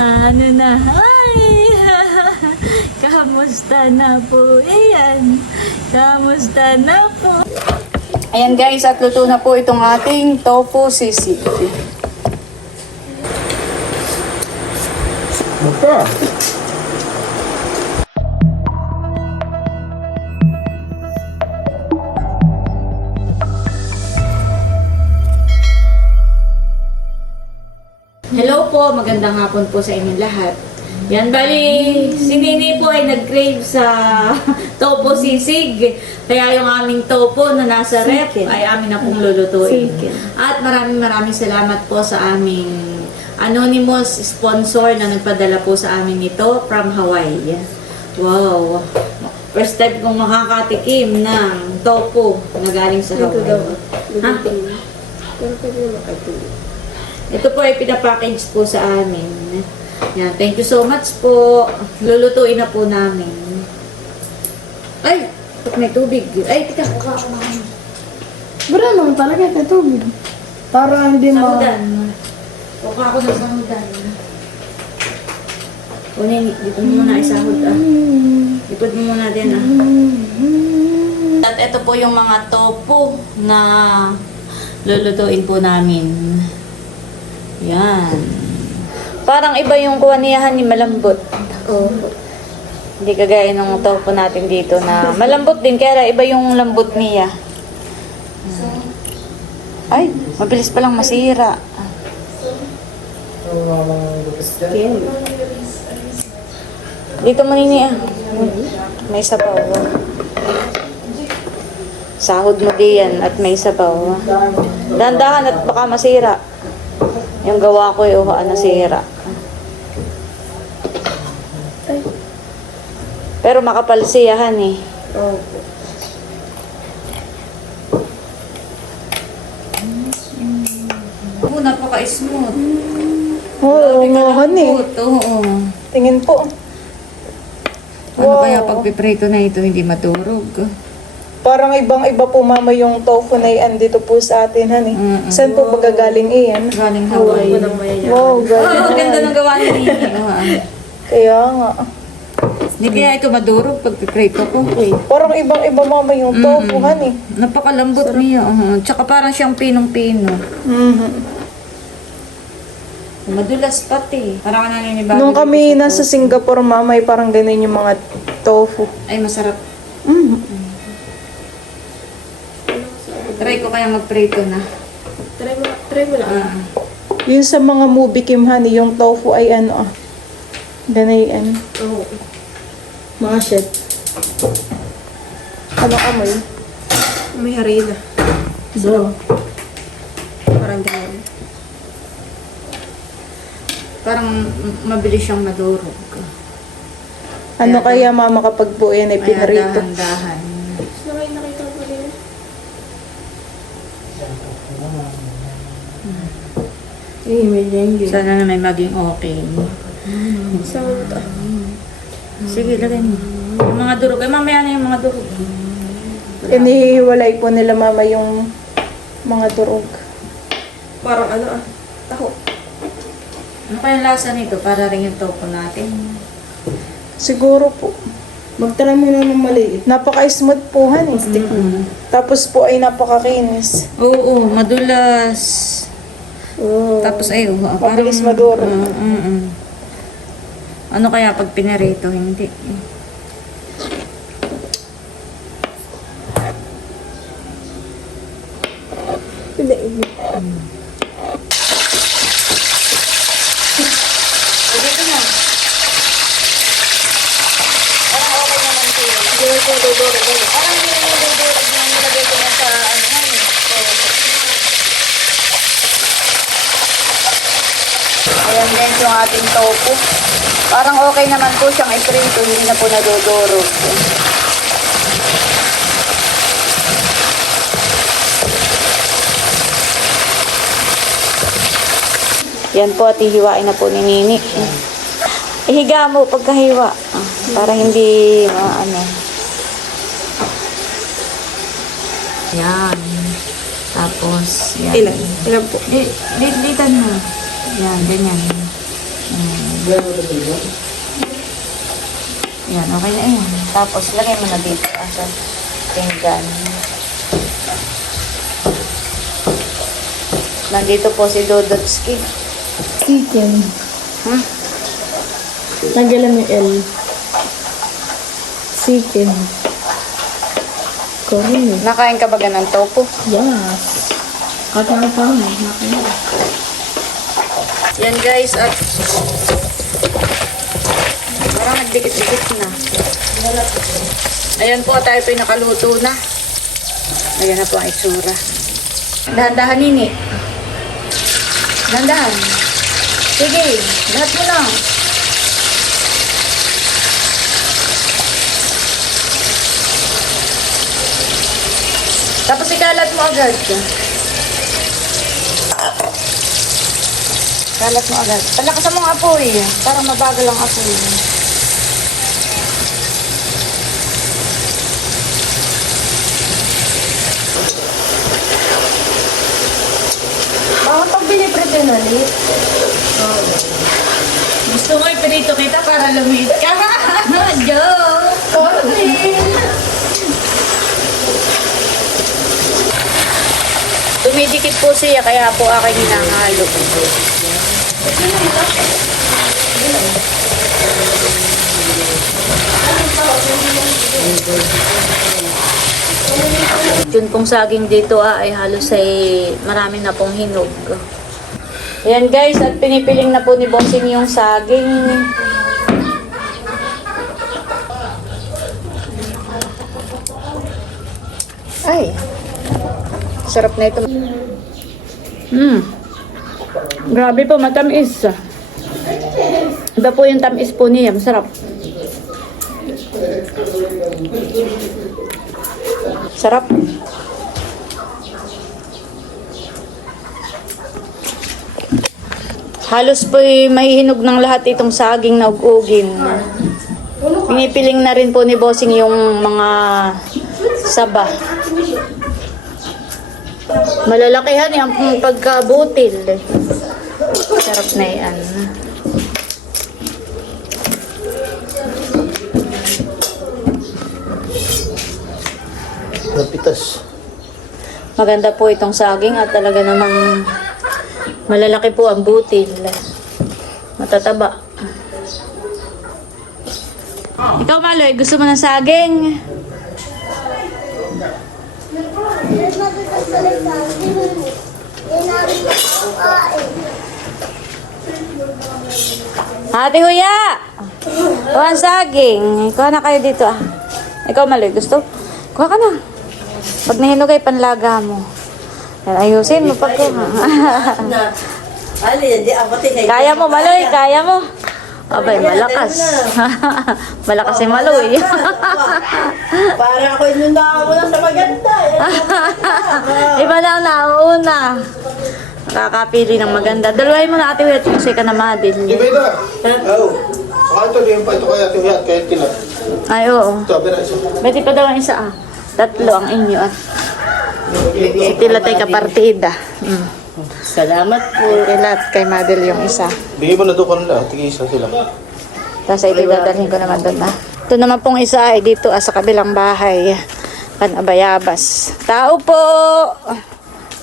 Ano na? Ay! Kamusta na po? Iyan. Kamusta na po? Ayan guys, at luto na po itong ating tofu sisig. Baka. Magandang hapon po sa inyong lahat. Yan, bali, si Nini po ay nag-crave sa topo sisig. Kaya yung aming topo na nasa rep ay amin na pong lulutuin. At maraming maraming salamat po sa aming anonymous sponsor na nagpadala po sa amin nito from Hawaii. Wow! First time kong makakatikim ng topo na galing sa Hawaii. Ha? Ito po ay pinapackage po sa amin. Yan, thank you so much po. Lulutuin na po namin. Ay, ba't may tubig? Ay, tika, Bro, naman talaga ito tubig. Para hindi ma... samudan. Kuha ako ng samudan. Kunin, dito mo muna isahod ah. Ipod mo muna din ah. At ito po yung mga tofu na lulutuin po namin. Yan. Parang iba yung kuha niyahan ni malambot. Oo. Hindi kagaya ng tofu natin dito na malambot din, kaya iba yung lambot niya. Ay, mabilis palang masira. Dito mo nini ah. May sabaw. Sahod mo diyan at may sabaw. Dandahan at baka masira. Yung gawa ko yung uhaan nasira. Pero makapal siyahan eh. Oo. Oo, napaka-smooth. Oo, nga, honey. Oo. Tingin po. Ano Wow. kaya pag piprito na ito hindi maturog? Parang ibang-iba po mama yung tofu na yan dito po sa atin, honey. Mm-mm. Saan po magagaling iyan? Galing Hawaii. Wow, galing. oh, ganda ng gawa ni Nini. Ah. Kaya nga. Hindi kaya ito madurog pag piprito ko. Parang ibang-iba mama yung tofu, honey. Napakalambot niya. oo. Tsaka parang siyang pinong-pino. Mhm. Madulas pati. Parang naninibago. Nung kami nasa Singapore, mama, ay parang ganun yung mga tofu. Ay, masarap. Mhm. Try ko kaya magprito na. Try mo, try mo lang. Ah. Yun sa mga movie, Kim, honey, yung tofu ay ano ah. Ganayan. Oo. Mga chef. Ano amoy? May harina. Do. Parang ganyan. Parang mabilis siyang madurog. Ano kaya mama kapag po yan ay Kaya pinarito? dahan-dahan. Sino kayo nakita ko rin? Eh, may dengue. Sana na may maging okay. Sa ito. Sige, lagay mo. Yung mga durog. Ay, mamaya na yung mga durog. Inihiwalay po nila mama yung mga turog. Parang ano ah. Taho. Ano kaya lasa nito? Para rin yung topo natin. Siguro po. Magtry mo na ng maliit. Napaka-smooth po han eh. Tapos po ay napakakinis. Oo, madulas. Oh. Tapos ay, oh, Mabilis madurog. Mm, mm, mm. Ano kaya pag pinarito? Hindi. Hindi, na. Parang. Parang nilagay ko na sa ano nga eh. Ayan guys yung ating tofu. Parang okay naman po siyang iprito, hindi na po nadodorog. Yan po at hihiwain na po ni Nini. Ihiga mo pagkahiwa. Ah, para hindi maano. Yan. Tapos, yan. Ilan? Ilan po? Di, di, ditan mo. Yan, ganyan. Mm. Yan, okay na yan. Tapos, lagay mo na dito ah, sa pinggan. Nandito po si Dodotski. Chicken. Hmm? Nagyalam yung L. Chicken. Corn. Nakain ka ba ng tofu? Yes. Kaya pa, nakaya. Yan guys, at parang nagdikit-dikit na. Ayan po, tayo po nakaluto na. Ayan na po ang itsura. Dahan-dahan nini. Dahan-dahan. Sige, lahat mo lang. Tapos ikalat mo agad. Kalat mo agad. Palakasan mo ang apoy. Para mabagal ang apoy. Bakit pag biniprito na ulit? Gusto mo ipirito kita para lumit ka. Joke! Tumidikit po siya, kaya po aking hinahalo. Yun pong saging dito ah, ay halos ay marami na pong hinog. Ayan guys, at pinipiling na po ni Bossing yung saging. Ay, sarap na ito. Hmm. Grabe po, matamis. Iba po yung tamis po niya, masarap. Sarap. Halos po mahihinog ng lahat itong saging na ugugin. Pinipiling na rin po ni Bossing yung mga saba. Malalakihan yung pagkabutil. Sarap na yan. Napitas. Maganda po itong saging at talaga namang malalaki po ang butil. Matataba. Ikaw, Maloy, gusto mo ng saging? Ate Huya! Kuha ang saging. Kuha na kayo dito ah. Ikaw, Maloy, gusto? Kuha ka na. Pag nahinog ay panlaga mo. Ayusin mo pag abati kay Kaya mo, Maloy, kaya mo. Abay, malakas. malakas si Maloy. Para ako inundahan mo na sa maganda. Eh. Iba na ang nauna. Nakakapili ng maganda. Dalawahin mo na ate Wet kasi ka na madil. Di ba ito? Oo. Saka ito, di pa ito kaya ito yan, kaya tinat. Ay, oo. Ito, abira isa. Pwede pa daw ang isa ah. Tatlo ang inyo at si Tilatay kapartida. Mm. Salamat po. Kilat kay Madel yung isa. Bigay mo na doon kanila, tigil isa sila. Tapos ay dadalhin ko naman doon ah. Ito naman pong isa ay dito ah, sa kabilang bahay. Panabayabas. Tao po!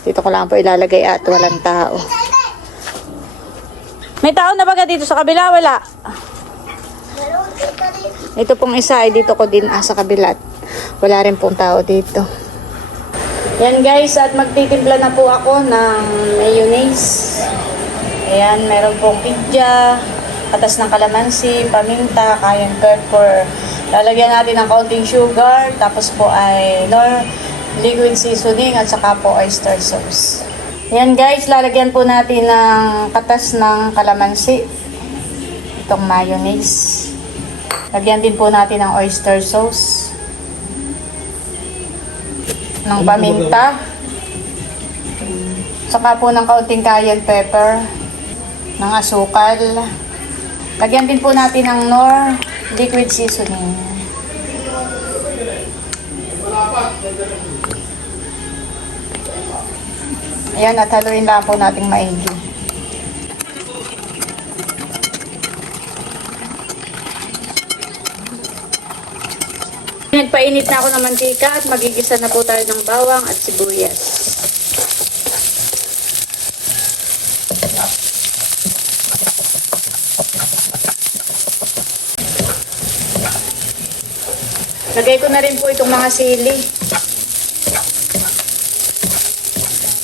Dito ko lang po ilalagay at walang tao. May tao na baga dito sa kabila? Wala. Ito pong isa ay dito ko din ah, sa kabila. Wala rin pong tao dito. Yan guys, at magtitimpla na po ako ng mayonnaise. Ayan, meron pong pizza, patas ng kalamansi, paminta, cayenne pepper. Lalagyan natin ng kaunting sugar, tapos po ay nor liquid seasoning at saka po oyster sauce. Yan guys, lalagyan po natin ng katas ng kalamansi. Itong mayonnaise. Lagyan din po natin ng oyster sauce. Ng paminta. Saka po ng kaunting cayenne pepper. Ng asukal. Lagyan din po natin ng nor liquid seasoning. Ayan, at haluin lang po natin maigi. Nagpainit na ako ng mantika at magigisa na po tayo ng bawang at sibuyas. Lagay ko na rin po itong mga sili.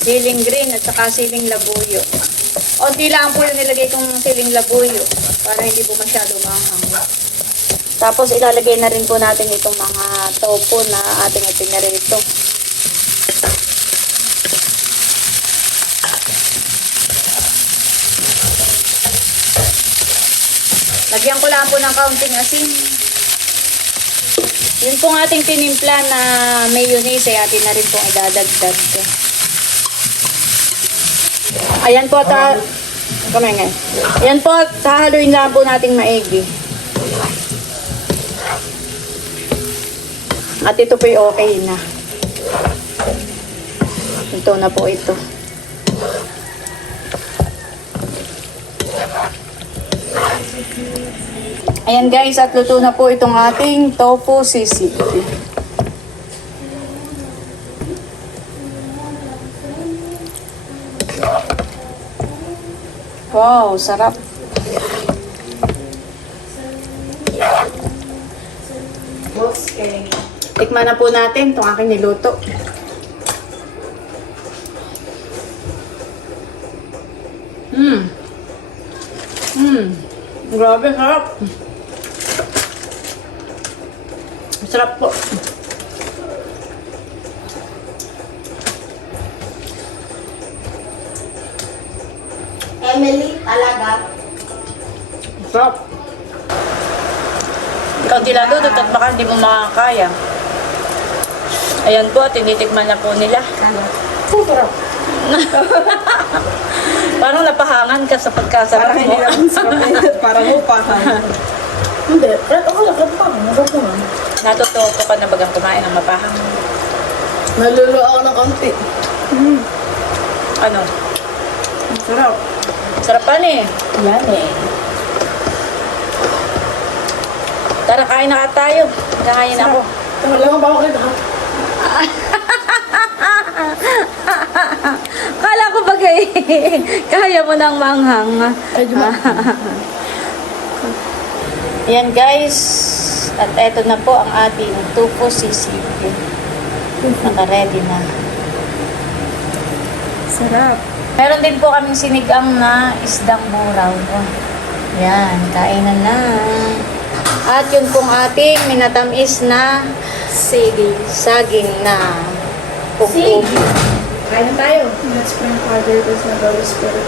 Siling green at saka siling labuyo. Onti lang po yung nilagay kong siling labuyo para hindi po masyado mahang. Tapos ilalagay na rin po natin itong mga tofu na ating ipinarito. Lagyan ko lang po ng kaunting asin. Yun pong ating tinimpla na mayonnaise ay atin na rin pong idadagdag. Ayan po, ta... Kamay nga. Ayan po, tahaluin lang po nating maigi. At ito po okay na. Ito na po ito. Ayan guys, at luto na po itong ating tofu sisig. Wow, sarap. Tikman na po natin itong aking niluto. Mmm. Mmm. Grabe, sarap. Sarap po. Talaga. Sarap. Kaunti lang dudot at baka hindi mo makakaya. Ayan po, tinitikman na po nila. Sarap. Parang napahangan ka sa pagkasarap Parang mo. hindi naman sarap. Parang upahan. Hindi. Pero ako lang. Kapag Masarap naman. Natututo ka na bagang kumain ng mapahang. Nalulo ako ng konti. Ano? Sarap. Sarap pa eh. Yan eh. Tara, kain na ka tayo. Kakain ako. Tama lang ba ako kayo? Kala ko bagay, kaya mo ng manghang. Ayan guys, at eto na po ang ating tupo sisig. Naka-ready na. Sarap. Meron din po kaming sinigang na isdang buraw. Yan, kainan na. At yun pong ating minatamis na saging, saging na pupog. Kain na tayo. Let's pray, Father, this na Holy Spirit.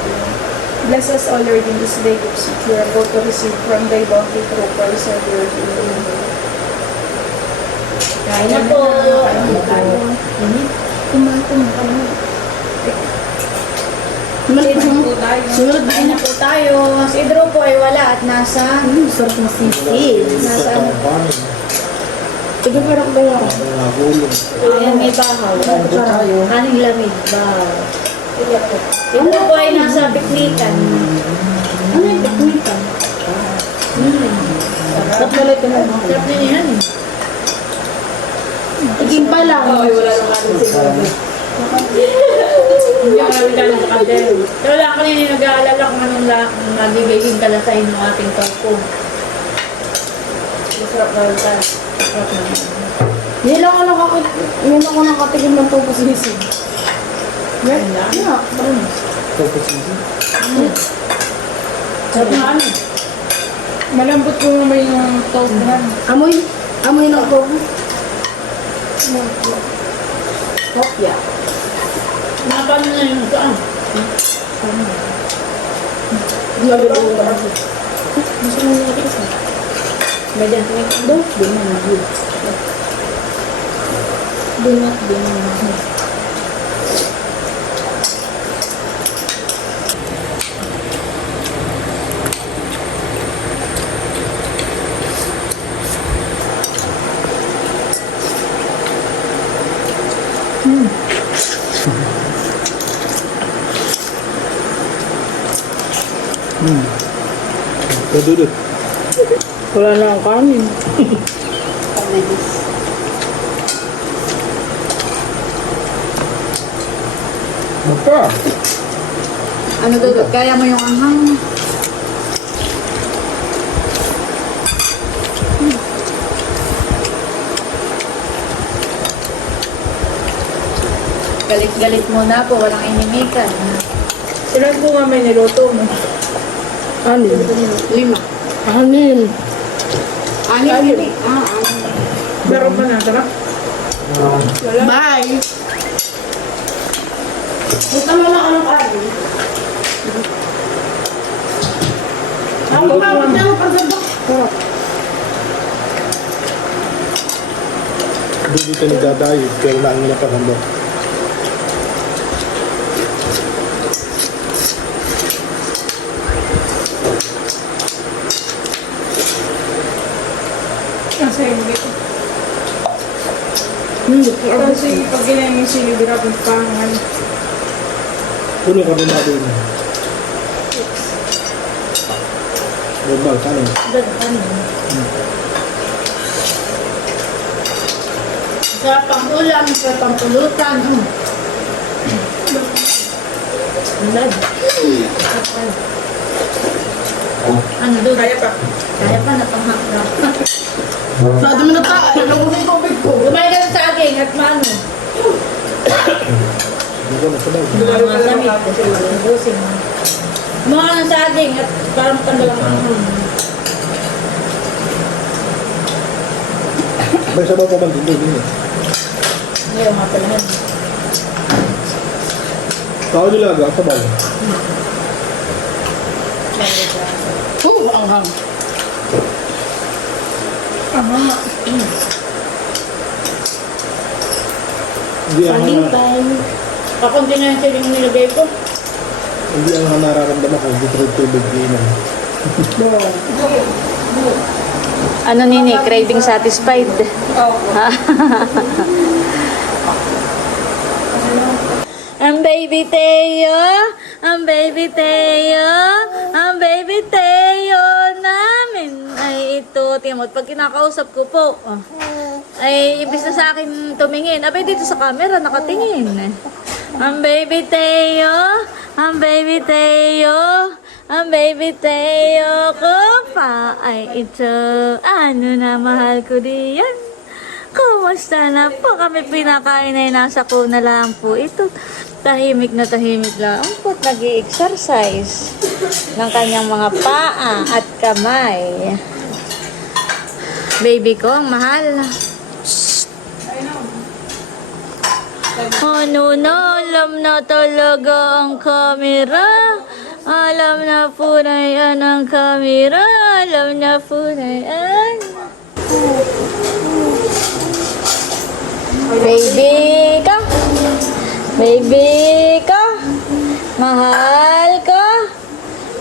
Bless us all, Lord, in this day of secure and go to receive from thy bounty through Christ our Lord. Amen. Kain na po. Sunod po tayo. Sunod kain na po tayo. Si Drew po ay wala at nasa... Sarap na sisig. Nasa ano? Sige, pero ako ba Ayan, may bahaw. Kaning lamig. Bahaw. Drew po ay nasa piknikan. Ano yung teknika? Sarap na lang ito na. Sarap na yan eh. Tiging pa lang. Okay, wala lang natin siguro. Hindi ako nagdala sa kaldero. Pero wala kanina nag-aalala kung anong la- magiging kalasahin ng ating tofu. Masarap na rin tayo. Masarap na rin. Hindi lang ako nakakit... Hindi ako nakatikim ng tofu sisig. Yeah. Yeah. Sarap na ano. Malambot ko naman yung tofu na. Amoy. Amoy ng tofu. Kopya. Napano na yung saan? Naluluwa ko kasi. Gusto mo yung isa? Medyan ko yung Doon. Doon na nag-yun. Doon dudut. Wala na ang kanin. Pamagis. Baka. Ano, ano dudut? Kaya mo yung anghang? Galit-galit muna po, walang inimikan. Sila po kami niluto mo. Anim. Lima. Anim. Anim, hindi. Ah, anim. Meron pa na, tara. Bye. Gusto mo lang anong kain? Ako ba? Ba't na ako pagsabak? Hindi dito nagdadayot, pero naang nila pa kanda. Nasa hindi. Kasi pag ginayang yung sili, grabe pangan. Puno ka rin natin. Barbal, kanin. Sarap pang ulam, sarap pang pulutan. Mm. Ano doon? Kaya pa. Kaya pa, napanghak na. Sado mo na tayo. Ano ko na yung tubig ko? Kumain ka ng saging at mano. Hindi ko nasabay. Mga samit. Ubusin mo. Mga ng saging at parang pandalang anghang. May sabaw pa man din, hindi. Ngayon nga pala yan. Tao nilaga, sabaw. Oo, ang hang. Tama nga. Hindi ang hana, Kakunti na yung siling nilagay ko. hindi ang nararamdaman ko, hindi ko tubig iinom. Ano nini, craving satisfied. ang baby Teo, ang baby Teo, ang baby Teo ito. Tingnan mo, pag kinakausap ko po, oh, ay ibis na sa akin tumingin. Abay dito sa camera, nakatingin. Ang baby Teo, ang baby Teo, ang baby Teo ko pa ay ito. Ano na mahal ko diyan? Kumusta na po? Kami pinakain ay nasa kuna lang po ito. Tahimik na tahimik lang po nag exercise ng kanyang mga paa at kamay. Baby ko, ang mahal. Ano na, alam na talaga ang camera. Alam na po na yan ang camera. Alam na po na yan. Baby ka. Baby ka. Mahal ka.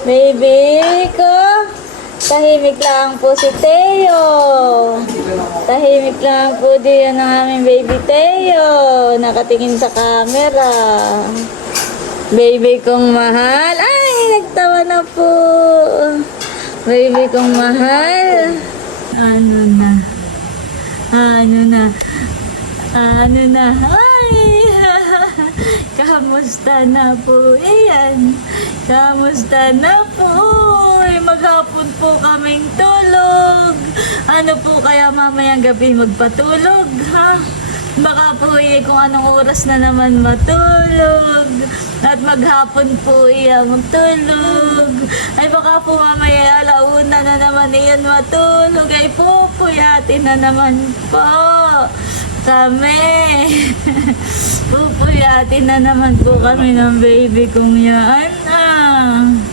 Baby ko. Tahimik lang po si Teo. Tahimik lang po din ang aming baby Teo. Nakatingin sa camera. Baby kong mahal. Ay, nagtawa na po. Baby kong mahal. Ano na? Ano na? Ano na? Ay! Kamusta na po iyan? Kamusta na po? Maghapon po kaming tulog. Ano po kaya mamayang gabi magpatulog, ha? Baka po eh, kung anong oras na naman matulog. At maghapon po iyang tulog. Ay baka po mamaya alauna na naman iyan matulog. Ay pupuyatin na naman po kami. Pupuyatin na naman po kami ng baby kong yan. Ah.